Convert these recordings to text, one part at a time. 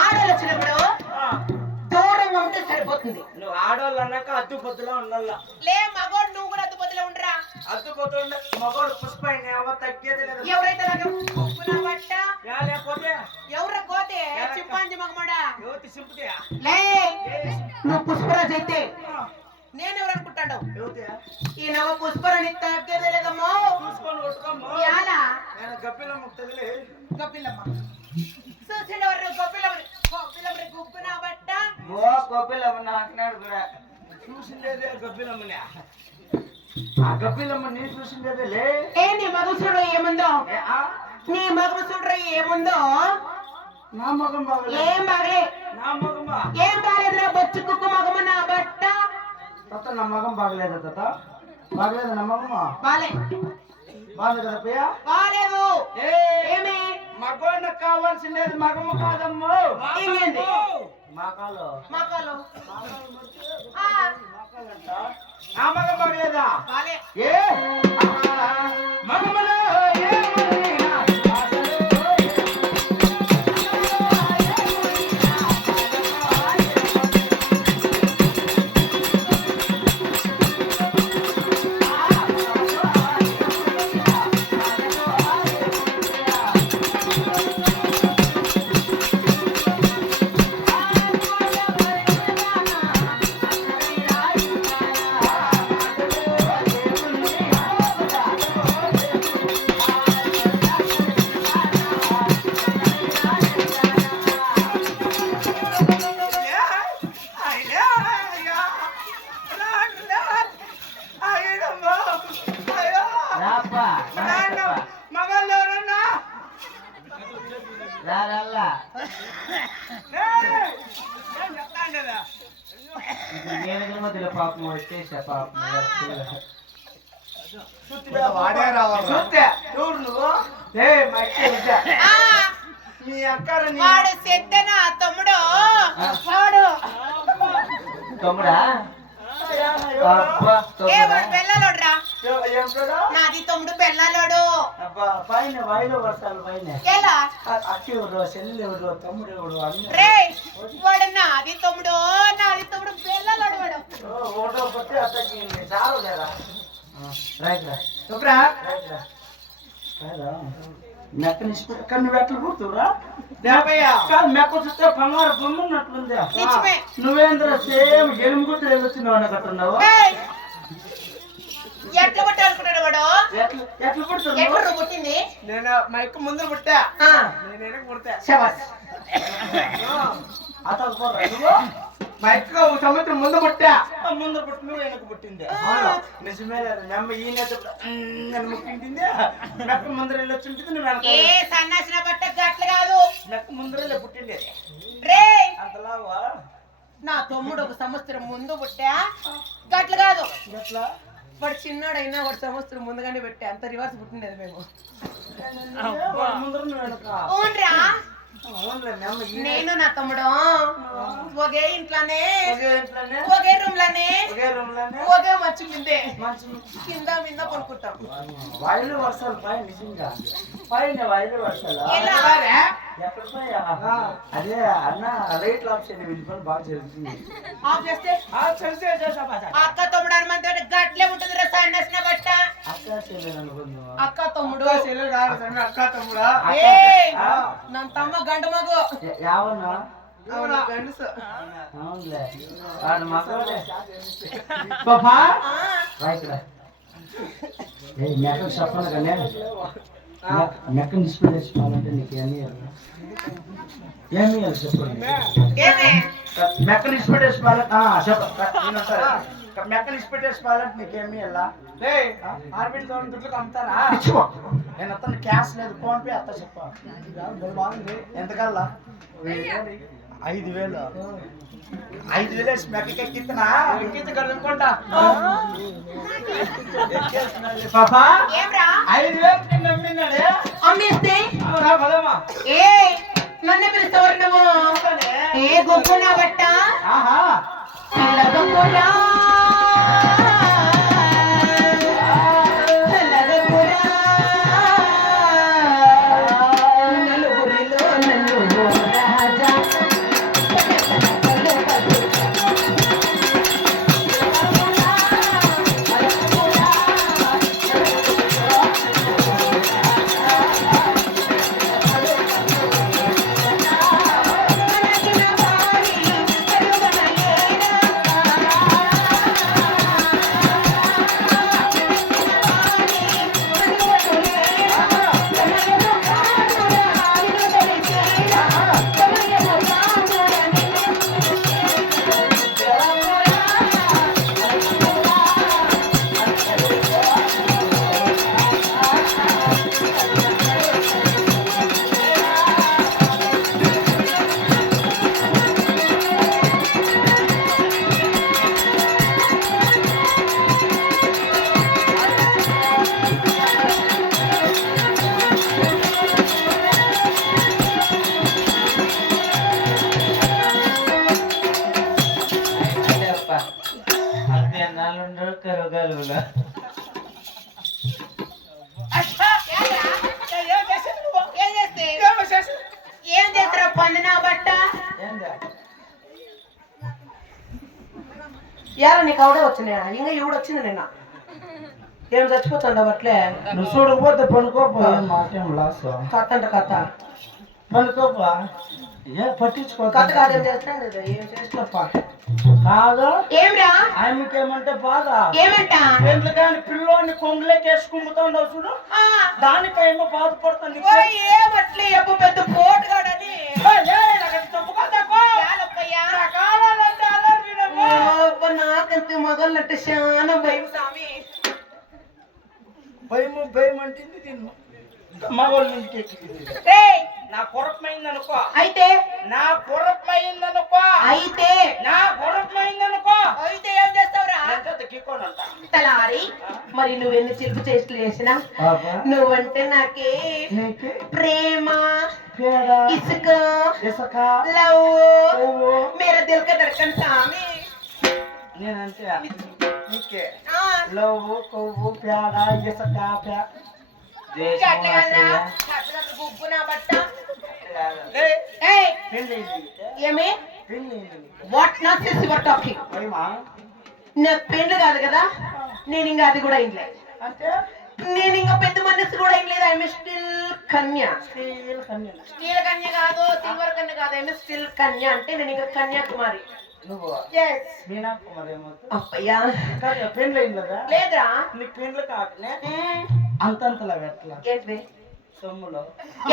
ఆడోళ్ళు వచ్చినప్పుడు దూరంగా ఉంటే సరిపోతుంది. నువ్వు ఆడోళ్ళు అన్నాక అద్దుపొద్దులో ఉండాల. లే మగోడు నువ్వు కూడా అద్దుపొద్దులో ఉండరా. అద్దుపొద్దు మగోడు పుష్ప తగ్గేది లేదు. ఎవరైతే బట్ట లేకపోతే ఎవరు కోతే చింపాంజీ మగమాడా యువతి సింపుతే లే నువ్వు పుష్పరాజ్ అయితే నేను ఎవరు అనుకుంటాడు. ఈ నవ్వు పుష్పరాని తగ్గేదే లేదమ్మా. చూసుకొని కొట్టుకోమ్మా. నేను గప్పిలమ్మ తగిలే గప్పిలమ్మ చూసినవారు గప్పిలమ్మ గుబ్బున బట్ట గప్పిలమ్మ నాకున్నాడు కూడా చూసిండేదే గప్పిలమ్మని. ఆ గప్పిలమ్మ నేను చూసిండేదే లే. నీ మగసుడు ఏముందో నీ మగసుడు ఏముందో నా మగం బాగలే. ఏం బాగలే. నా మగం ఏం బాగలేదురా బొచ్చు కుక్కు మగము నా బట్ట. తాత నా మగం బాగలేదా తాత? బాగలేదా నా మగమా? బాలే బాగలేదు కదా పయ్య? బాలేదు. ఏమి మగోళ్ళ కావాల్సిందేది మగము కాదమ్మో. మాకాలు మాకాలు నా మగం బాగలేదా? బాలే. ఏ మగములో పాపం వచ్చేసా పాపం వాడే రావాలి. నువ్వు మీ అక్క తమ్ముడు తమ్ముడా పిల్లలుడ్రా ఏం చూడు నాది తమ్ముడు పెళ్ళాలోడు అబ్బా పైన వాయిలో వర్షాలు పైన ఎలా అక్క ఎవరు చెల్లి ఎవరు తమ్ముడు ఎవరు అన్ని రే వాడు నాది తమ్ముడు పెళ్ళాలోడు వాడు ఓటో కొట్టి అత్తకి చాలు కదా రైట్ రా చెప్పురా రైట్ రా మెక్కని ఇక్కడ నువ్వు ఎట్లా కూర్చురా కాదు మెక్క చూస్తే బంగారు బొమ్మన్నట్లుంది నిజమే. నువ్వేంద్ర సేమ్ ఎలుముగుట్టు వెళ్ళొచ్చినావు అన్నట్టున్నావు ఎట్లా పుట్టాలనుకున్నాడు వాడు ఎట్లా పుడుతున్నావు ఎట్లా నువ్వు పుట్టింది నేను మా యొక్క ముందు పుట్టా ఆ, నేను వెనక పుడతా శబాష్. అతను పోరా నువ్వు మా యొక్క ఒక సంవత్సరం ముందు పుట్టా ముందు పుట్టి నువ్వు వెనక పుట్టింది అవును. నిజమే నమ్మ ఈయన నన్ను ముట్టింది మెక్క ముందర వెళ్ళొచ్చింది నువ్వు వెనక ఏ సన్నాసిన బట్ట గట్ల కాదు మెక్క ముందర పుట్టిండేది రే అంతలావా నా తమ్ముడు ఒక సంవత్సరం ముందు పుట్టా గట్ల కాదు ఎట్లా వాడు చిన్నోడైనా వాడు సంవత్సరం ముందుగానే పెట్టా అంత రివర్స్ పుట్టిండేది మేము ముందర నువ్వు వెనక అవునరా అవునులే నమ్మ ఈయన నేను నా తమ్ముడు ఒకే ఇంట్లోనే ఒకే ఇంట్లోనే ఒకే రూమ్ లోనే ఒకే రూమ్ లోనే ఒకే మంచు మిందే మంచి కింద మీద పడుకుంటాం వాయులు వర్షాలు పై నిజంగా పైన వాయులు వర్షాలు ఎలా? ఎక్కడ పోయా అదే అన్న లైట్ ఆప్షన్ వెళ్ళిపోయి బాగా జరుగుతుంది ఆఫ్ చేస్తే తెలిసే చేసా అక్క తమ్ముడు అనుమంది గట్లే ఉంటుంది రా సన్నసిన బట్ట అక్క చెల్లెలు అనుకుందాం అక్క తమ్ముడు చెల్లెలు కాదు స్వామి, అక్క తమ్ముడా ఏయ్! నా తమ్మ గంట మగు యావన్నా అవునా గండుసు అవునులే వాడు మగవాడే పాపా ఆ, రైట్ రా ఏ మెక్కకు చెప్పను కానీ మెక్కని డిస్ప్లే చేసుకోవాలంటే నీకు ఏమి ఇవ్వాలి చెప్పండి ఏమే మెక్కని డిస్ప్లే చేసుకోవాలంటే చెప్ప మెక్కని డిస్ప్లే చేసుకోవాలంటే నీకేమి ఇవ్వాలా ఆర్బిట్ తో దుడ్లకు అమ్ముతారా ఇచ్చుకో నేను అతను క్యాష్ లేదు ఫోన్ పే అత్త చెప్ప బాగుంది ఎంతకల్లా 5,000 5,000 వేసి మెక్కకి ఎక్కిస్తున్నా ఎక్కించి కడుక్కుంటా పాపా ఏమ్రా 5,000 నమ్మినాడే అమ్మేస్తే పదమ్మా ఏ నన్ను పిలుస్తావు నువ్వు ఏ గొప్ప నా బట్ట ఆహా లగపురా లగపురా నలుగురిలో నన్ను రాజా ఏం చేస్తారా పండిన బట్ట యారా నీకు అవడే వచ్చినాయా ఇంకా ఇవిడ వచ్చింది నిన్న ఏం చచ్చిపోతాడు అట్లే నువ్వు చూడకపోతే పనుకోపో మాకేం లాస్ కథ కథ పనుకోపా ఏ పట్టించుకో కథ కాదేం చేస్తాను కదా ఏం చేసినప్ప కాదు ఏమ్రా ఆయనకేమంటే బాధ ఏమంట ఎందుకని పిల్లోని కొంగులోకి వేసుకుంటావు చూడు ఆ, దానికేమో బాధపడుతుంది ఓయ్ ఏమట్లే ఎప్పు పెద్ద పోటుగాడని నాకంత మొదలంటే చాలా భయం స్వామి భయము భయం అంటే దీన్ని మగవాళ్ళ ఇంటికి ఎక్కింది ఏయ్, నా కొరకమైందనుకో అయితే నా కొరకమైందనుకో అయితే నా కొరకమైందనుకో అయితే ఏం చేస్తావురా కిక్కోనంట తలారి మరి నువ్వెన్ని చిలుపు చేష్టలు చేసినా నువ్వంటే నాకే ప్రేమ ఇసుక ఇసుక లవ్ మేర దిల్ కా ధడ్కన్ సామి నేనంటే నీకే ఆ, లవ్ కొవ్వు పేడ ఇసుక ఇంకా అట్లా కాదురా, అట్లా కాదు, గుగ్గు నా బట్ట. ఏయ్, ఏమి what nonsense you are talking? నా పెండ్లు కాదు కదా, నేను ఇంకా అది కూడా ఇంట్లే, అంటే నేను ఇంకా పెద్ద మనసు కూడా ఏం లేదు. ఐఎమ్ స్టిల్ కన్య. స్టీల్ కన్య స్టీల్ కన్య కాదు, సిల్వర్ కన్య కాదు, ఐఎమ్ స్టిల్ కన్య. అంటే నేను ఇంకా కన్యాకుమారి. నువ్వు ఎస్ మీనా కుమార్ ఏమో అప్పయ్యా పెండ్లు అయింది కదా లేదురా. నీకు పెండ్లు కాకనే మ్మ్. అంతంతలా పెట్టలా ఏంటిది? సొమ్ములో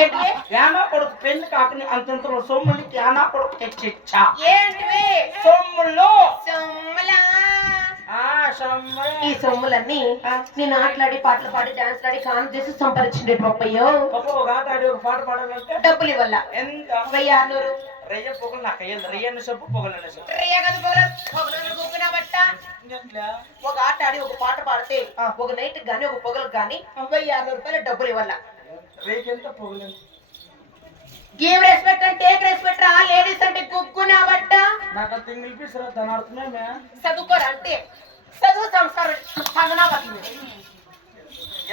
ఏంటివి? యానా కొడుకు పెళ్లి కాకని అంతంతలో సొమ్ములకి యానా కొడుకు తెచ్చిచ్చా ఏంటివి? సొమ్ములో సొమ్ములా? సొమ్ములే ఈ సొమ్ములన్నీ నేను ఆటలాడి పాటలు పాడి డాన్స్ ఆడి కాను చేసి సంపాదించిండే అప్పయ్యో. ఒక ఆట ఆడి ఒక పాట పాడాలంటే డబ్బులు ఇవ్వాల. ఎంత 1600. రెయ్య పొగలు నాకు అయ్యింది రెయ్యన్న సొప్పు పొగలన్న సొప్పు రియా కాదు, పొగలు గుగ్గున బట్ట. ఒక ఆట ఆడి ఒక పాట పాడితే ఒక నైట్ గానీ ఒక పొగలకు గానీ 1600 రూపాయలు డబ్బులు ఇవ్వాల. రేకి ఎంత పొగలేదు give respect and take respect రా. లేడీస్ అంటే గుగ్గున బట్ట. నాకు అంత ఇంగ్లీష్ పిలిపిస్తారా దాని అర్థమే చదువుకోరా అంటే చదువు సంస్కారం చదవనా పడుతుంది.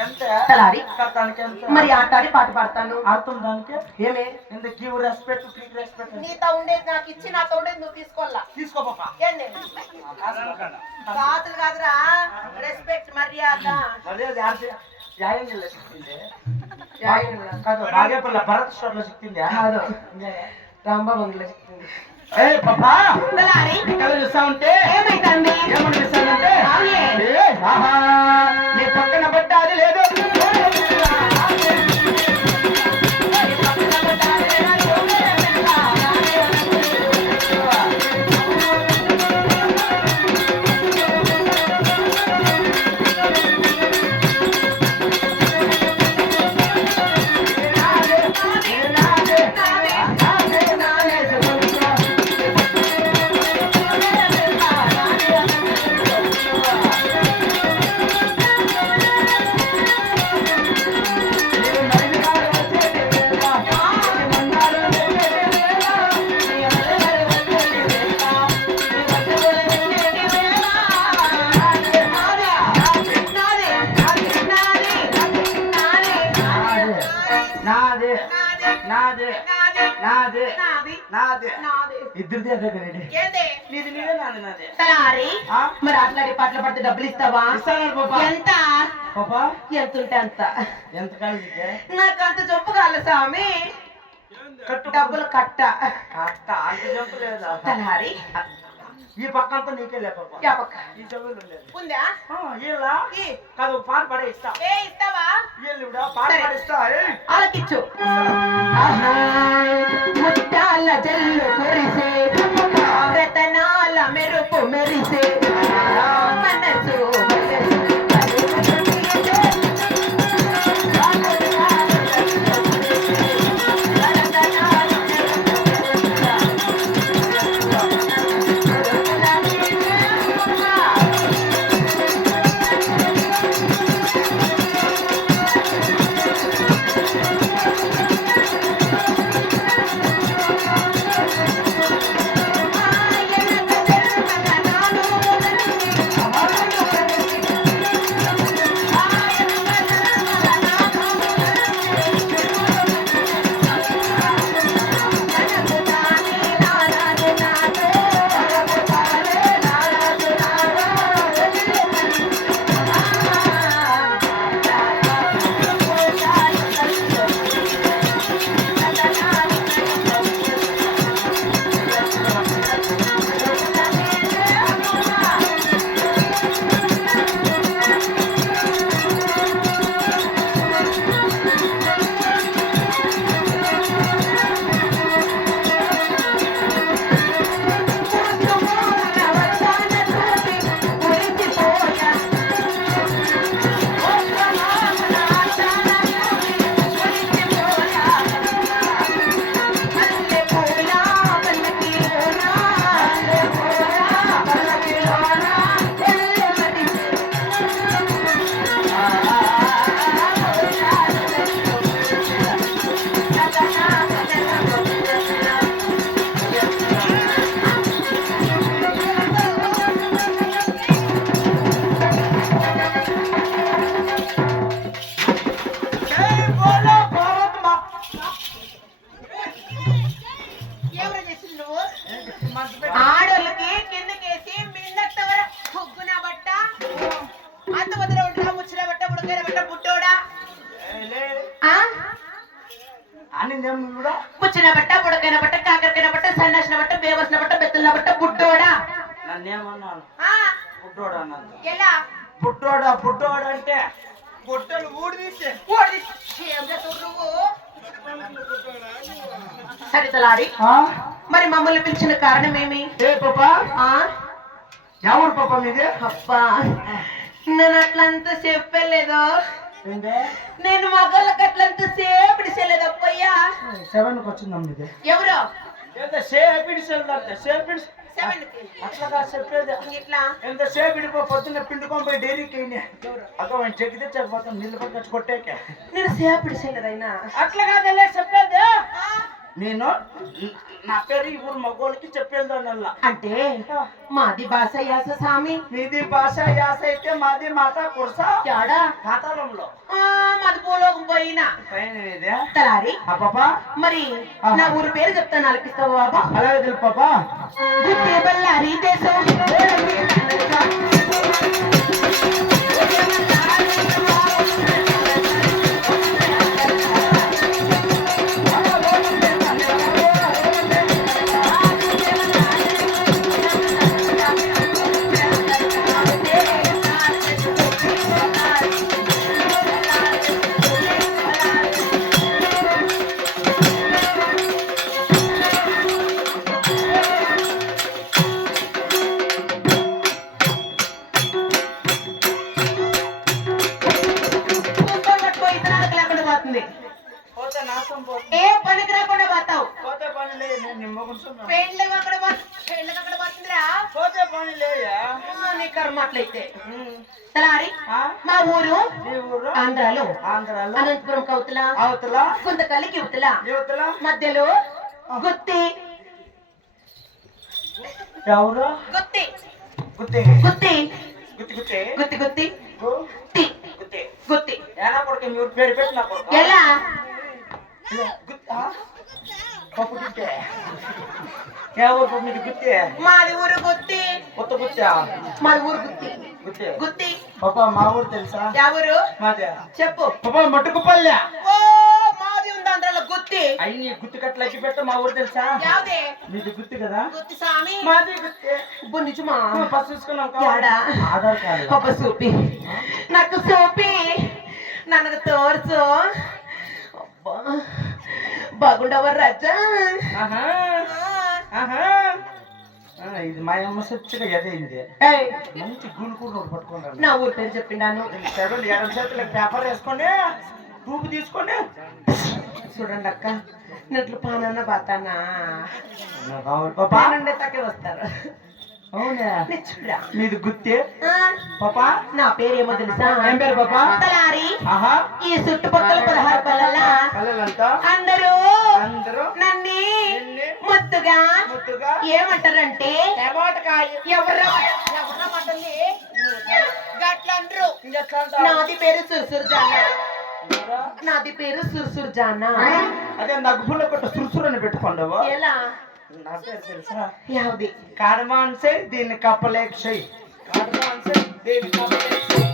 ఎంత తలారి. దానికి ఎంత మరి ఆట ఆడి పాట పాడతాను. అర్థం దానికి ఏమే ఇంత గివ్ రెస్పెక్ట్ క్లిక్ రెస్పెక్ట్ నీతో ఉండేది నాకు ఇచ్చి నాతో ఉండేది నువ్వు తీసుకోవాలా. తీసుకో పాప ఏంది? కాదులు కాదురా, రెస్పెక్ట్ మర్యాద. అదే న్యాయం సిక్కింది కాదు బాగేపల్ల భరత్ స్టోర్ లో సిక్కింది కాదు రాంబాబంగ్లో చెప్తుంది. ఏ పాపా తలారి. కళ్ళు చూస్తా ఉంటే ఏమైతుంది? ఏమనిపిస్తానంటే అవునే. నీ పక్కన పడ్డ అది లేదు నాదే నాదే నాదే నాదే ఇద్దరిది అదే కదండి నీది నీదే నాది నాదే తలారి. మరి ఆటలాడి పాటలు పడితే డబ్బులు ఇస్తావా? ఇస్తాను పాపా ఎంత? పాపా ఎంత ఉంటే అంత. ఎంత కాదు నాకు అంత చెప్పు కాల స్వామి. కట్టు డబ్బులు కట్ట. అట్ట అంత చెప్పలేదా తలారి. ఈ పక్క అంతా నీకే లే పాప యా పక్క. ఈ చెవులు లేదు ఉందా? ఇలా కాదు పాట పాడే ఇస్తా ఏ ఇస్తావా? వీళ్ళు కూడా పాట సరే. పాడిస్తా ఆలకిచ్చు. ఆహా, ముత్యాల జల్లు కురిసే, రతనాల మెరుపు మెరిసే, మనసు అని నేను కూడా పుచ్చిన బట్ట బుడకైన బట్ట కాకరకైన బట్ట సన్నాసిన బట్ట బేవసిన బట్ట బెత్తల బట్ట బుడ్డోడా నన్నేమన్నాను ఆ, పుట్టోడు అన్నాను. ఎలా పుట్టోడు అంటే పొట్టలు ఊడితే ఏం చేస్తావు నువ్వు? సరే తలారి, ఆ? మరి మమ్మల్ని పిలిచిన కారణం ఏమి? ఏ పాపా ఆ ఎవరు పాపా మీది? అబ్బా, నేను అట్లంతా చెప్పలేదు. ఏంటే నేను మగళ్ళకి అట్లంతా సేపు చేయలేదప్పయ్యా. 7కి వచ్చిందమ్మ మీది. ఎవరు సెవెన్ కి? అట్లా చెప్పేది ఇట్లా ఎంత సేపు ఇడిపో పొద్దున్న పిండుకొని పోయి డైరీకి అక్కడ చెక్కితే చెప్పిపోతాం నీళ్ళు పట్టుకొచ్చి కొట్టాక నేను సేపు చేయలేదైనా. అట్లా కాదలే చెప్పేది. నేను నా పేరు ఈ ఊరు మగోళ్ళకి చెప్పేదానల్లా. అంటే మాది భాష యాస స్వామి. మీది భాష యాస అయితే మాది మాట కుర్సా చాడా పాతాళంలో మాది భూలోకం పోయినా పైన ఇదే తలారి. ఆ పాపా మరి నా ఊరు పేరు చెప్తాను, అనిపిస్తావు బాబా? అలాగే తెలుసు పాపా. గుత్తి బళ్ళారి దేశం పోతే నాశనం ఏ పనికి రాకుండా పోతావు. పోతే పని లేదు. నేను నిమ్మకుంటున్నాను. పెళ్ళకి అక్కడ పోతుందిరా. పోతే పని లేయా. నీ కర్మ అట్లయితే. తలారి, మా ఊరు నీ ఊరు ఆంధ్రాలో ఆంధ్రాలో అనంతపురం కౌతల అవతల కొంతకలికి యువతల యువతల మధ్యలో గుత్తి ఎవరు గుత్తి గుత్తి గుత్తి గుత్తి గుత్తి గుత్తి గుత్తి గుత్తి గుత్తి గుత్తి ఏనా కొడుకు మీ ఊరు పేరు పెట్టి నా కొడుకు ఎలా పప్పు గుత్తి ఏ ఊరు మీకు గుత్తి మాది ఊరు గుత్తి. కొత్త గుత్తా మాది ఊరు గుత్తి గుత్తి గుత్తి. పాపా మా ఊరు తెలుసా? ఎవరు మాదే చెప్పు. పాపా మట్టుకుపల్లె. ఓ మాది ఉంది అందులో గుత్తి. అయ్యి గుత్తి కట్టలు అగ్గి పెట్ట మా ఊరు తెలుసా? యావదే మీది గుత్తి కదా? గుత్తి స్వామి. మాది గుత్తి. నిజమా? ఫస్ట్ చూసుకున్నాం యాడా? ఆధార్ కార్డు ఒక సూపి నాకు సూపి ನನಗೆ ತೋರ್ಸು. ಅಬ್ಬಾ బాగుండవ రాజా. ఆహా ఆహా ఇది మా అమ్మ సచ్చిగా ఎదైంది. ఏయ్, మంచి గూలు కూడా పట్టుకున్నాను. నా ఊరు పేరు చెప్పిండాను. సెవెన్ 2 చేతులకు పేపర్ వేసుకొని ట్యూబ్ తీసుకొని చూడండి అక్క, నట్లు పానన్న బాతానా కావాలి పాపా. పానండే తక్కే వస్తారు. అవునా? చూడరా మీది గుత్తి ఆ, పాపా. నా పేరేమో తెలుసా? ఏం పేరు పాపా? తలారి. ఆహా ఈ చుట్టుపక్కల 16 పల్లెల కళ్ళంతా అందరూ అందరూ నన్ను నిన్ను ముద్దుగా ముద్దుగా ఏమంటారంటే టమాటకాయ ఎవరమ్మంటుంది గట్లండ్రు. ఇంకెట్లా అంటావు? నాది పేరు సుర్సుర్జానా. నాది పేరు సుర్సుర్జానా. అదే నగ్గుపుల్ల కొట్ట సురుసురు అని పెట్టుకోండవు. ఎలా? నా పేరు తెలుసా? యావది కాడమాన్సే దీన్ని కప్పలేక్షై. కాడమాన్సే దీన్ని కప్పలేక్షై.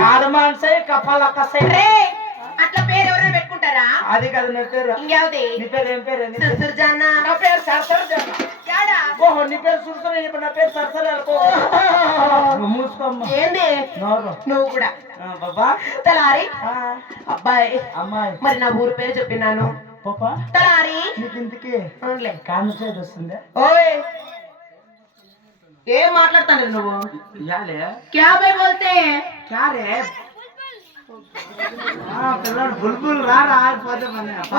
కాడమాన్సే కప్పలకసై. అట్లా పేరు ఎవరైనా పెట్టుకుంటారా? అది కదా నీ పేరు. ఇంకేవది? నీ పేరు ఏం పేరు? సుర్సుర్జానా. నా పేరు సరసరజానా. యాడా? ఓహో నీ పేరు సురసర, ఇప్పుడు నా పేరు సరసర అనుకో. మూసుకోమ్మ. ఏంది నోరు. నువ్వు కూడా బాబా. తలారి. అబ్బాయి అమ్మాయి. మరి నా ఊరు పేరు చెప్పినాను. పాపా తలారి. నీకు ఇంటికి అవునులే. కాన్సైడ్ వస్తుందా? ఓయ్ ఏం మాట్లాడతాను నువ్వు? యాలే క్యా బై బోల్తే? క్యారే పిల్లడు బుల్బుల్ రారా ఆగిపోతే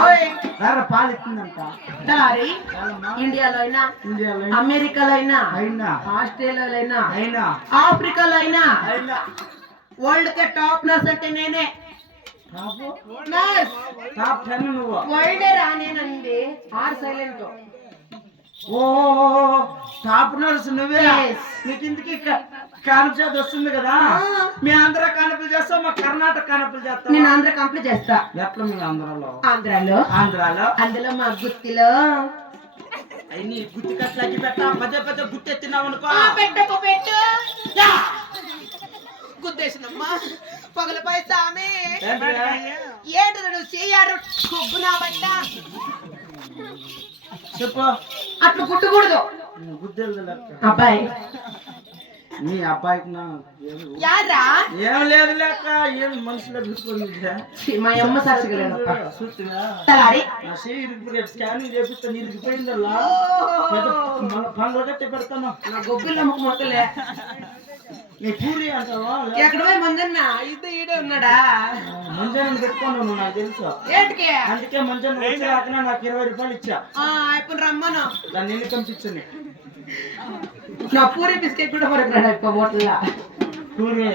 ఓయ్ రారా పాలు ఇస్తుందంట. తలారి. ఇండియాలో అయినా, ఇండియాలో అమెరికాలో అయినా, అయినా ఆస్ట్రేలియాలో అయినా, అయినా ఆఫ్రికాలో అయినా అయినా వరల్డ్ కే టాప్ నర్స్ అంటే నేనే. నర్స్ టాప్ 10 నువ్వు. వరల్డ్ రానేనండి. ఆర్ సైలెంట్ ఓ టాప్ నర్స్ నువ్వే. Yes. నీకు ఇంటికి కానపచేది వస్తుంది కదా. మీ ఆంధ్ర కానపలు చేస్తావు, మా కర్ణాటక కానపలు చేస్తావు. నేను ఆంధ్ర కంప్లీట్ చేస్తా. ఎట్లా మీ ఆంధ్రాలో? ఆంధ్రాలో అందులో మా గుత్తిలో అన్ని గుత్తి కట్లకి పెట్ట పదే పదే గుత్తి ఎత్తినావు అనుకో. పెట్టు గుద్దేసినమ్మా పగలపై సామి ఏంటి నువ్వు చెయ్యారు కొబ్బు నా బట్ట చెప్పు. అట్లా కుట్టకూడదు గుద్దేలు అబ్బాయి. మీ అబ్బాయికి నా యారా ఏం లేదు లేక ఏం మనసులో పెట్టుకోండి. మా అమ్మ సరసగలేను చూస్తున్నా తలారి స్కానింగ్ చేపిస్తా. నీకు పోయిందల్లా మన పండ్లు కట్టి పెడతాను. నా గొబ్బిల్లో ముక్కు మొక్కలే నీ పూరి అంటావా? ఎక్కడ పోయి ముందన్న ఇది ఈడే ఉన్నాడా? మంజాన్ని పెట్టుకున్నాను నాకు తెలుసు. ఏంటికి అందుకే మంజాన్ని వచ్చాక నాకు 20 రూపాయలు ఇచ్చా. ఇప్పుడు రమ్మను దాన్ని ఎన్ని పంపించండి. నా పూరి బిస్కెట్ కూడా మనకు రాడా ఇప్పుడు హోటల్లా పూరి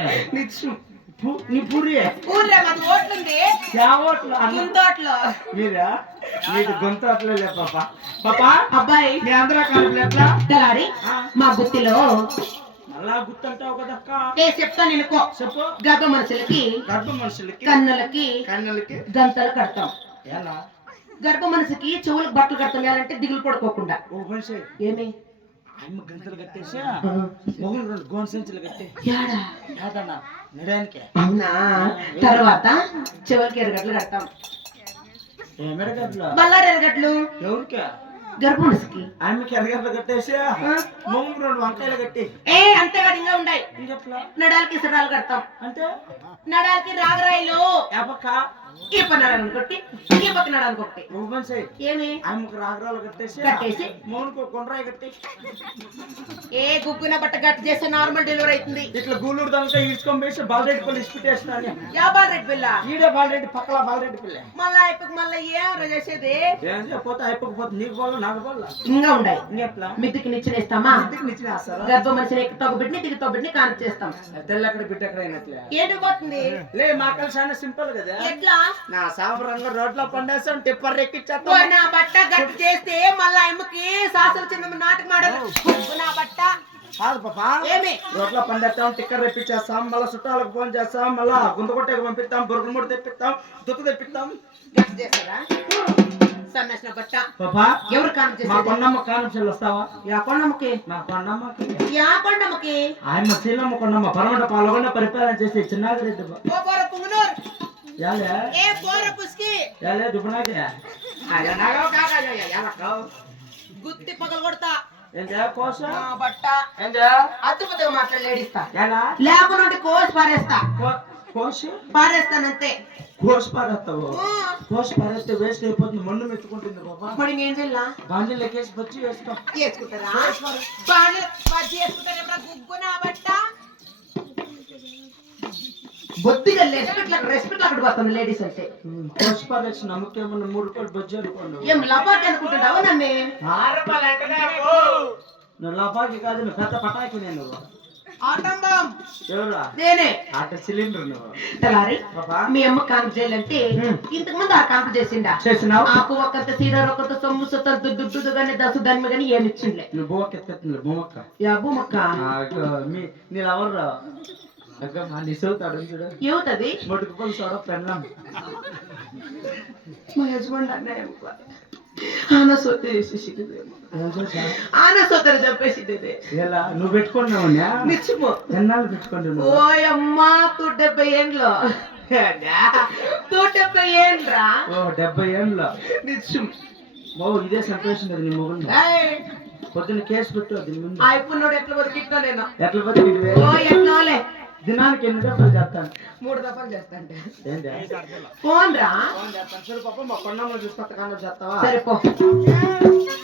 నీ పూరి ఊర్లో మాకు హోటల్ ఉంది. ఓట్లు గుంతోట్లో మీరా? మీకు గొంతోట్లో లే పాప. పాపా అబ్బాయి మీ ఆంధ్ర కానుకలు ఎట్లా? తలారి మా గుత్తిలో మళ్ళా గుర్తుంటావు కదక్క. చెప్తా నేనుకో. చెప్పు. గర్భ మనుషులకి మనుషులకి కన్నులకి గంతలు కడతాం. ఎలా? గర్భ మనిషికి చెవులకు బట్టలు కడతాం. ఎలాంటే దిగులు పడుకోకుండా. ఓ మనిషి ఏమి అమ్మ గంటలు కట్టేసి మొగులు 2 గోన్ సంచులు కట్టి యాడా యాదన్నా నడడానికి. అవునా? తర్వాత చెవులకి ఎరగట్లు కడతాం. ఎరగట్లు బల్లారు ఎరగట్లు ఎవరికి? గర్భ మనిషికి. ఆమెకి ఎరగట్లు కట్టేసి మొగులు 2 వంకాయలు కట్టి అంతేగా ఇంకా ఉన్నాయి. ఇంకెట్లా? నడాలకి సిరాలు కడతాం. అంటే నడాలకి రాగరాయిలు యాపక్క ఈ పక్క నడాలని కొట్టి ఈ పక్క నడాలని కొట్టి. ఓ మనిషి ఏమి ఆమెకు రాగరాలు కట్టేసి మొగులకు కొండ్రాయి కట్టి గుగ్గున బట్ట గట్టి చేస్తే నార్మల్ డెలివరీ అవుతుంది. ఇట్లా గూళ్ళూరు దాంట్లో ఈడ్చుకొని పోయి బాలరెడ్డి పల్లి ఇచ్చిపెట్టేస్తున్నాను. యాబాల్ పిల్ల ఈడే బాలరెడ్డి పక్కల బాలరెడ్డి పిల్ల. మళ్ళా అయిపోయి మళ్ళీ ఏం చేసేది? ఏం చెప్పపోతే అయిపోకపోతే నీకు పోలా నాకు పోలా. ఇంకా ఉన్నాయి. ఇంకెట్లా? మిద్దికి నిచ్చినేస్తామా? ఇంటికి నిచ్చినేస్తారా? గర్భ మనిషిని తొగబిడ్ని దిగి తొగబిడ్ని కాన్పు చేస్తాం. తెల్లక్కడ బిడ్డ ఎక్కడ అయినట్లే ఏంటి పోతుంది? లే మా కలిసి చాలా సింపుల్ కదా. ఎట్లా? నా సాంబ్రంగా రోడ్లో పండేస్తాం టిప్పర్ ఎక్కిచ్చేస్తాం. నా బట్ట గట్టి చేస్తే మళ్ళా అమ్మకి శాస్త్ర చిన్న నాటకం ఆడదు. నా బట్ట కాదు పాపా. ఏమి రోడ్లో పండేస్తాం, టిక్కర్ తెప్పించేస్తాం, మళ్ళీ చుట్టాలకు ఫోన్ చేస్తాం, మళ్ళా గుంత కొట్టేకి పంపిస్తాం, బుర్రముడు తెప్పిస్తాం, దుక్కు తెప్పిస్తాం. గట్టి చేస్తారా? సన్నసిన బట్ట పాపా ఎవరు కాన్పు మా చేస్తారు? కొండమ్మ కానుంచెల్లి వస్తావా? యా కొండమ్మకి? మా కొండమ్మకి యా కొండమ్మకి? ఆయమ్మ సీనమ్మ కొండమ్మ పరమట పాల్గొండ పరిపాలన చేసి చిన్నాగిరెడ్డి. ఓ పోర పుంగనూర్ యాలే ఏ పోర పుస్కి యాలే దుబ్బనాకే అలా నాగో కాకా యాలకో గుత్తి పగలు కొడతా. ఏంటా కోస నా బట్ట ఏంటా అద్దుపతిగా మాట్లాడేడిస్తా. ఎలా లేకుండా కోసి పారేస్తా. కోసి పారేస్తానంతే. కోసి పారేస్తావు? కోసి పారేస్తే వేస్ట్ అయిపోతుంది, మన్ను మెచ్చుకుంటుంది బాబా. మరి ఏం చేయాల? బాండీలు ఎక్కేసి వచ్చి వేస్తాం. చేసుకుంటారా? బాగా బజ్జి చేసుకుంటారు. ఎప్పుడు గుగ్గు నా బట్ట బొత్తిగా రెస్పెక్ట్ అక్కడ పోతుంది లేడీస్ అంటే. కోసి పారేసి నమ్మకేమన్నా 3 రూపాయలు బజ్జీ అనుకోండి. ఏం లపాకి అనుకుంటున్నావు నన్ను? 6 రూపాయలు అంటే నువ్వు లపాకి కాదు, నువ్వు పెద్ద పటాకి. నేను ఆటంబం ఎవరా? నేనే. ఆట సిలిండర్ నువ్వు. తలారి పాపా మీ అమ్మ కాంపు చేయాలంటే ఇంతకు ముందు ఆ కాంపు చేసిండా? చేసినావు. ఆకు ఒక్కంత సీర ఒక్కంత సొమ్ము సొత్త దుడ్డు గానీ దసు దాని కానీ ఏమి ఇచ్చిండే. నువ్వు బువ్వకి ఎత్తుతుంది బొమ్మక్క. యా భూమక్క నీ ఎవరు నీ చదువుతాడు చూడు. ఏవుతుంది? మొట్టుకు పని చూడ పెన్నాం. మా యజమాని ఆన సోతే చేసేసిదేమో. ఆన సోతని చెప్పేసిదే. ఎలా నువ్వు పెట్టుకున్నావు? నిచ్చిపో. ఎన్నాళ్ళు పెట్టుకుంటున్నావు? ఓయమ్మా 70 ఏండ్లో. 70 ఏండ్రా? ఓ 70 ఏళ్ళలో నిత్యం. ఓ ఇదే సంతోషం కదా నీ మొగుడు. పొద్దున్న కేసు పెట్టు దీని ముందు. అయిపోయినోడు ఎట్లా బతికిట్లా నేను. ఎట్లా బతికి? ఓ ఎట్లోలే దినానికి 8 దఫాలు చేస్తాను. 3 దఫాలు చేస్తాంటే. ఏంటి ఫోన్ రా. పాప మా కొండమ్మ చూసుకొత్త కాండం చేస్తావా? సరే పో.